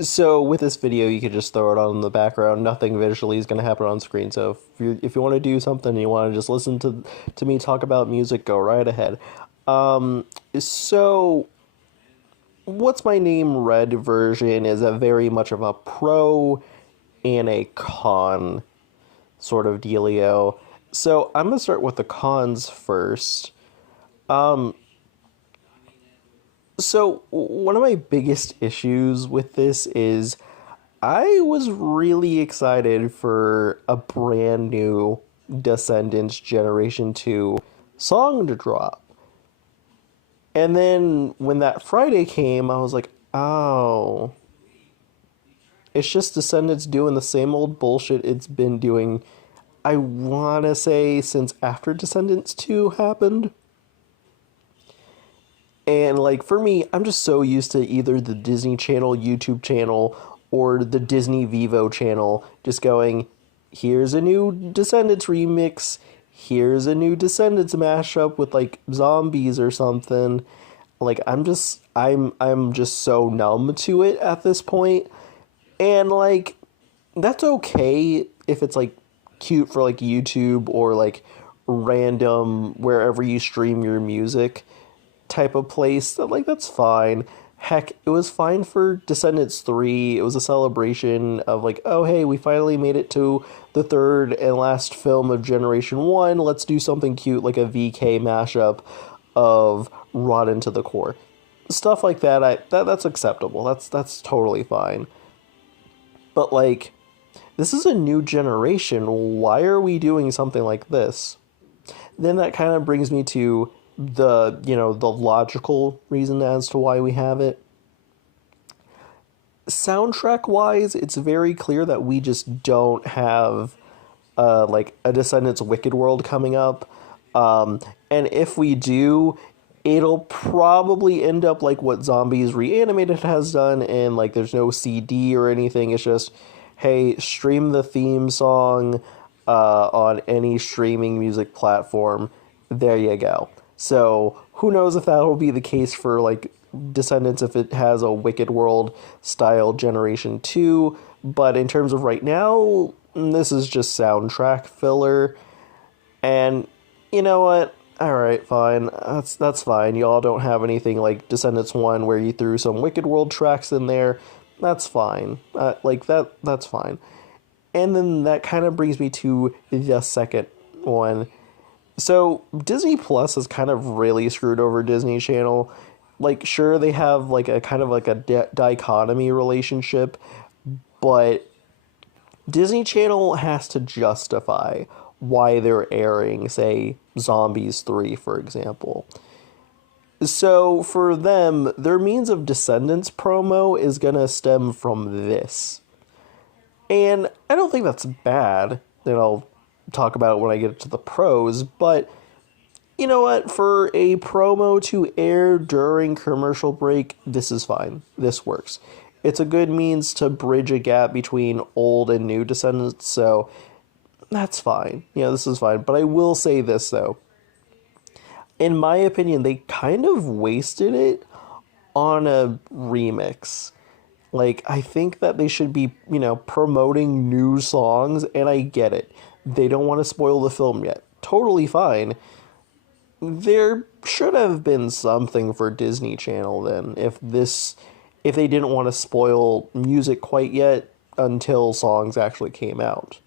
So with this video, you could just throw it on in the background. Nothing visually is going to happen on screen. So if you want to do something and you want to just listen to me talk about music, go right ahead. So what's my name Red version is a very much of a pro and a con sort of dealio. So I'm gonna start with the cons first. So one of my biggest issues with this is I was really excited for a brand new Descendants Generation 2 song to drop. And then when that Friday came, I was like, oh, it's just Descendants doing the same old bullshit it's been doing, I want to say, since after Descendants 2 happened. And like for me, I'm just so used to either the Disney Channel YouTube channel or the Disney Vivo channel just going, here's a new Descendants remix, here's a new Descendants mashup with like zombies or something. Like I'm just so numb to it at this point. And like that's okay if it's like cute for like YouTube or like random wherever you stream your music type of place. That like that's fine. Heck, it was fine for Descendants 3. It was a celebration of like, oh hey, we finally made it to the third and last film of Generation 1. Let's do something cute like a VK mashup of Rotten to the Core. Stuff like that, that's acceptable. That's totally fine. But like this is a new generation. Why are we doing something like this? Then that kind of brings me to the logical reason as to why we have it. Soundtrack wise, it's very clear that we just don't have like a Descendants Wicked World coming up. And if we do, it'll probably end up like what Zombies Reanimated has done, and like there's no CD or anything. It's just, hey, stream the theme song on any streaming music platform. There you go. So who knows if that will be the case for like Descendants if it has a Wicked World style Generation 2. But in terms of right now, this is just soundtrack filler. And you know what? All right, fine. That's fine. Y'all don't have anything like Descendants 1 where you threw some Wicked World tracks in there. That's fine. Like that's fine. And then that kind of brings me to the second one. So Disney Plus has kind of really screwed over Disney Channel. Like, sure, they have like a kind of like a dichotomy relationship, but Disney Channel has to justify why they're airing, say, Zombies 3, for example. So for them, their means of Descendants promo is gonna stem from this. And I don't think that's bad. And I'll talk about it when I get to the pros, but you know what? For a promo to air during commercial break, this is fine. This works. It's a good means to bridge a gap between old and new Descendants, so that's fine. This is fine. But I will say this, though. In my opinion, they kind of wasted it on a remix. Like, I think that they should be, promoting new songs, and I get it. They don't want to spoil the film yet. Totally fine. There should have been something for Disney Channel then, if they didn't want to spoil music quite yet until songs actually came out.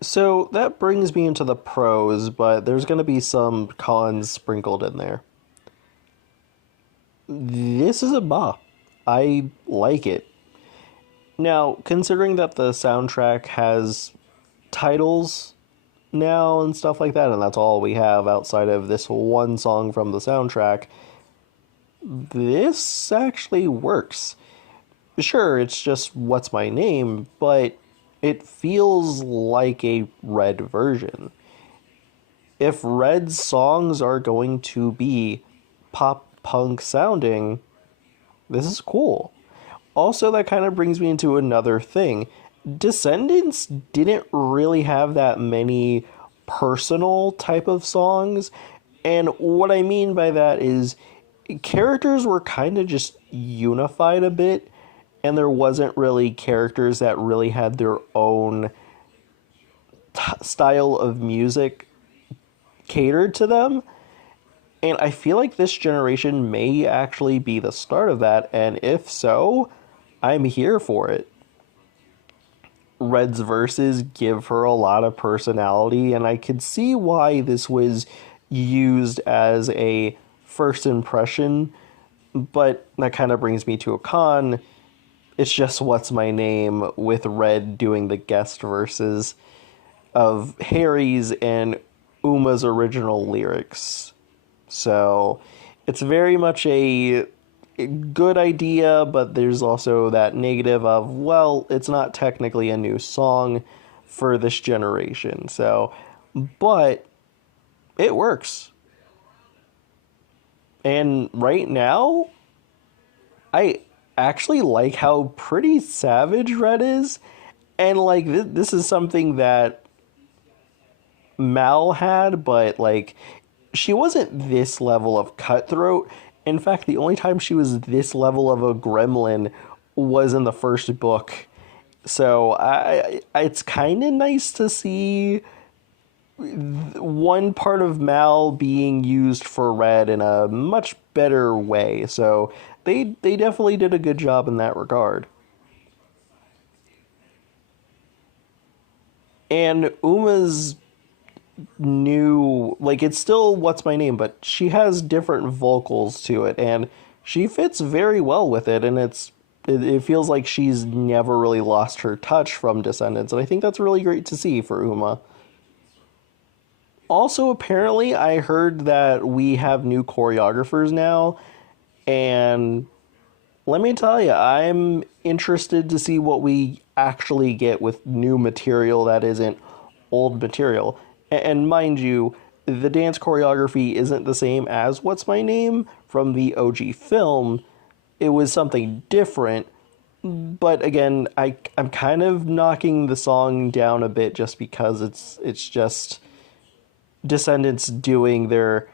So that brings me into the pros, but there's going to be some cons sprinkled in there. This is a bop. I like it. Now, considering that the soundtrack has titles now and stuff like that, and that's all we have outside of this one song from the soundtrack, this actually works. Sure, it's just What's My Name, but it feels like a Red version. If Red's songs are going to be pop punk sounding, this is cool. Also, that kind of brings me into another thing. Descendants didn't really have that many personal type of songs, and what I mean by that is characters were kind of just unified a bit, and there wasn't really characters that really had their own style of music catered to them. And I feel like this generation may actually be the start of that, and if so, I'm here for it. Red's verses give her a lot of personality, and I could see why this was used as a first impression, but that kind of brings me to a con. It's just What's My Name with Red doing the guest verses of Harry's and Uma's original lyrics. So it's very much a good idea, but there's also that negative of, well, it's not technically a new song for this generation. So, but it works. And right now, I actually like how pretty savage Red is. And like this is something that Mal had, but like she wasn't this level of cutthroat. In fact, the only time she was this level of a gremlin was in the first book. So it's kind of nice to see one part of Mal being used for Red in a much better way. So they definitely did a good job in that regard. And Uma's new, like, it's still What's My Name, but she has different vocals to it, and she fits very well with it, and it feels like she's never really lost her touch from Descendants, and I think that's really great to see for Uma. Also, apparently, I heard that we have new choreographers now, and let me tell you, I'm interested to see what we actually get with new material that isn't old material. And mind you, the dance choreography isn't the same as What's My Name from the OG film. It was something different, but again, I'm kind of knocking the song down a bit just because it's just Descendants doing their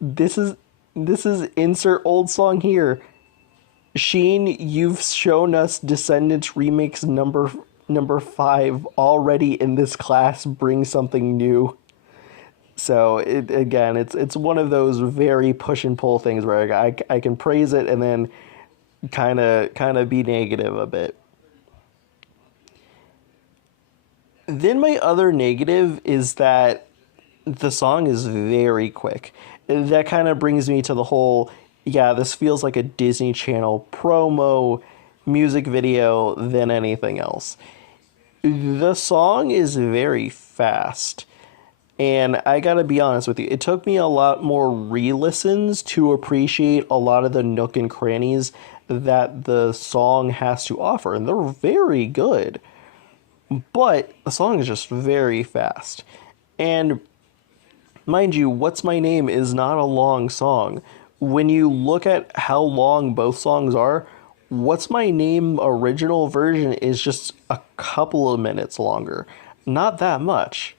this is this is insert old song here. Sheen, you've shown us Descendants remix number 5 already in this class. Bring something new. So it's one of those very push and pull things where I can praise it and then kind of be negative a bit. Then my other negative is that the song is very quick. That kind of brings me to the whole, yeah, this feels like a Disney Channel promo music video than anything else. The song is very fast. And I gotta be honest with you, it took me a lot more re-listens to appreciate a lot of the nook and crannies that the song has to offer. And they're very good. But the song is just very fast. And mind you, What's My Name is not a long song. When you look at how long both songs are, What's My Name original version is just a couple of minutes longer. Not that much.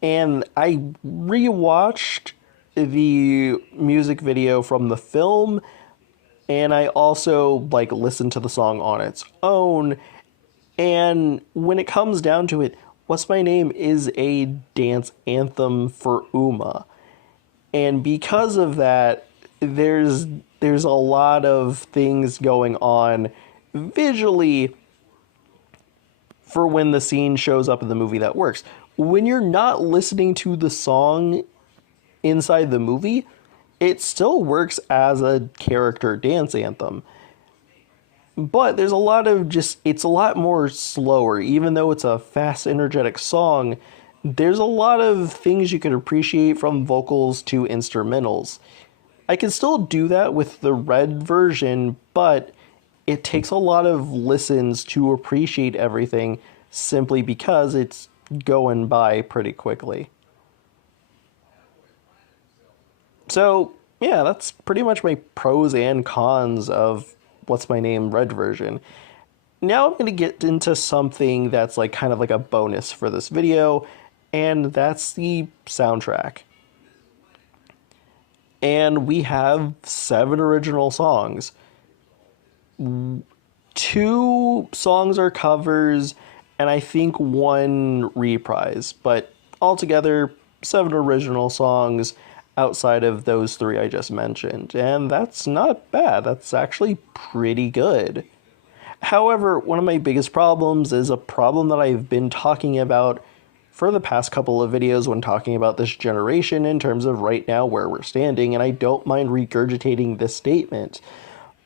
And I rewatched the music video from the film, and I also like listened to the song on its own. And when it comes down to it, What's My Name is a dance anthem for Uma. And because of that, there's a lot of things going on visually for when the scene shows up in the movie that works. When you're not listening to the song inside the movie, it still works as a character dance anthem. But there's a lot of it's a lot more slower. Even though it's a fast, energetic song, there's a lot of things you could appreciate from vocals to instrumentals. I can still do that with the Red version, but it takes a lot of listens to appreciate everything simply because it's going by pretty quickly. So, yeah, that's pretty much my pros and cons of What's My Name Red version. Now I'm going to get into something that's like kind of like a bonus for this video, and that's the soundtrack. And we have 7 original songs. two songs are covers, and I think one reprise, but altogether, seven original songs outside of those three I just mentioned, and that's not bad. That's actually pretty good. However, one of my biggest problems is a problem that I've been talking about for the past couple of videos when talking about this generation in terms of right now where we're standing, and I don't mind regurgitating this statement.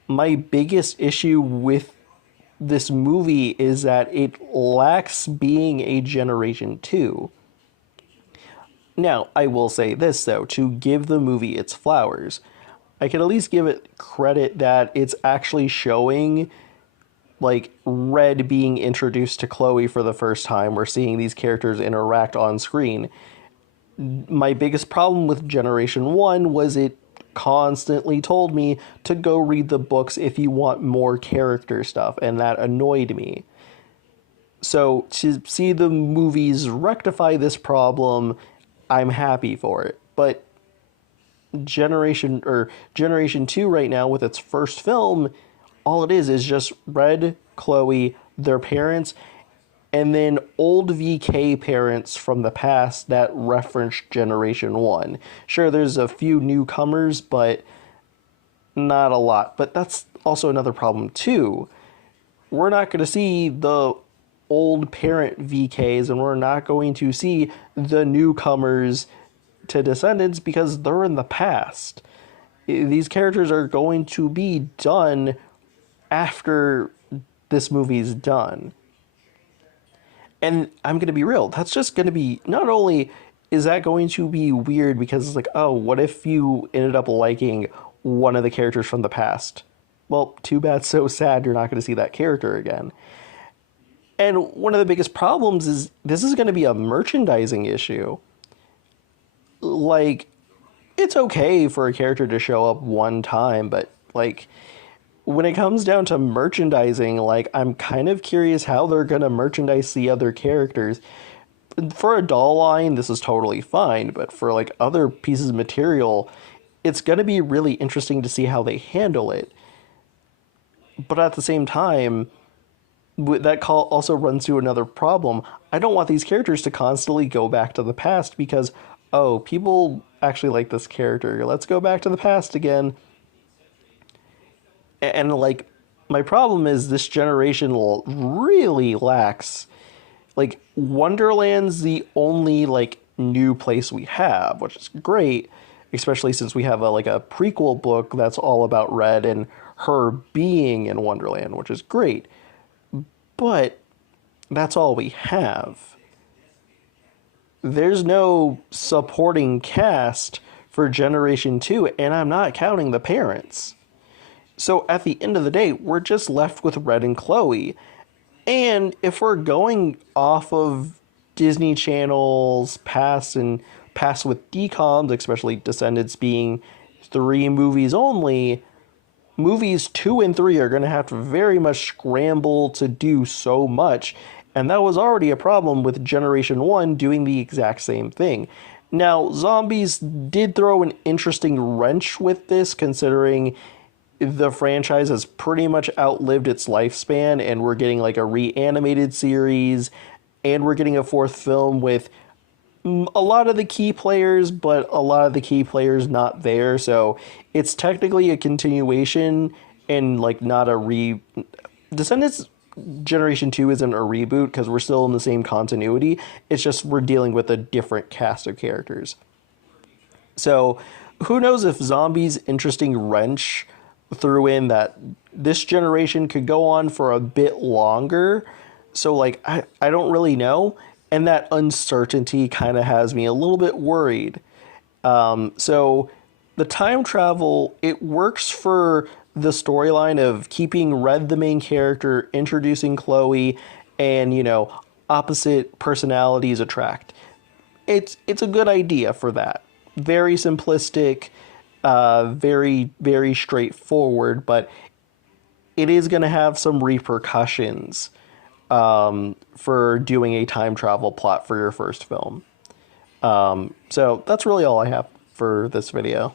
My biggest issue with this movie is that it lacks being a Generation 2. Now, I will say this, though, to give the movie its flowers. I can at least give it credit that it's actually showing, like, Red being introduced to Chloe for the first time. We're seeing these characters interact on screen. My biggest problem with Generation 1 was it constantly told me to go read the books if you want more character stuff, and that annoyed me. So to see the movies rectify this problem, I'm happy for it. But Generation 2 right now with its first film, all it is just Red, Chloe, their parents, and then old VK parents from the past that reference Generation 1. Sure, there's a few newcomers, but not a lot. But that's also another problem, too. We're not going to see the old parent VKs, and we're not going to see the newcomers to Descendants because they're in the past. These characters are going to be done after this movie's done. And I'm going to be real, that's just going to be, not only is that going to be weird because it's like, oh, what if you ended up liking one of the characters from the past? Well, too bad, so sad, you're not going to see that character again. And one of the biggest problems is this is going to be a merchandising issue. Like, it's okay for a character to show up one time, but, like, when it comes down to merchandising, like, I'm kind of curious how they're going to merchandise the other characters. For a doll line, this is totally fine, but for, like, other pieces of material, it's going to be really interesting to see how they handle it. But at the same time, that call also runs to another problem. I don't want these characters to constantly go back to the past because, oh, people actually like this character. Let's go back to the past again. And, like, my problem is this generation really lacks, like, Wonderland's the only, like, new place we have, which is great, especially since we have a prequel book that's all about Red and her being in Wonderland, which is great. But that's all we have. There's no supporting cast for Generation 2, and I'm not counting the parents. So at the end of the day, we're just left with Red and Chloe. And if we're going off of Disney Channel's past with DCOMs, especially Descendants being 3 movies only, movies 2 and 3 are going to have to very much scramble to do so much. And that was already a problem with Generation 1 doing the exact same thing. Now, Zombies did throw an interesting wrench with this, considering the franchise has pretty much outlived its lifespan, and we're getting like a reanimated series, and we're getting a 4th film with a lot of the key players, but a lot of the key players not there. So it's technically a continuation and like not a Descendants Generation 2 isn't a reboot because we're still in the same continuity. It's just we're dealing with a different cast of characters. So who knows if Zombies' interesting wrench threw in that this generation could go on for a bit longer. So like I don't really know. And that uncertainty kind of has me a little bit worried. So the time travel, it works for the storyline of keeping Red the main character, introducing Chloe, and, you know, opposite personalities attract. It's a good idea for that. Very simplistic, very, very straightforward, but it is going to have some repercussions for doing a time travel plot for your first film. So that's really all I have for this video.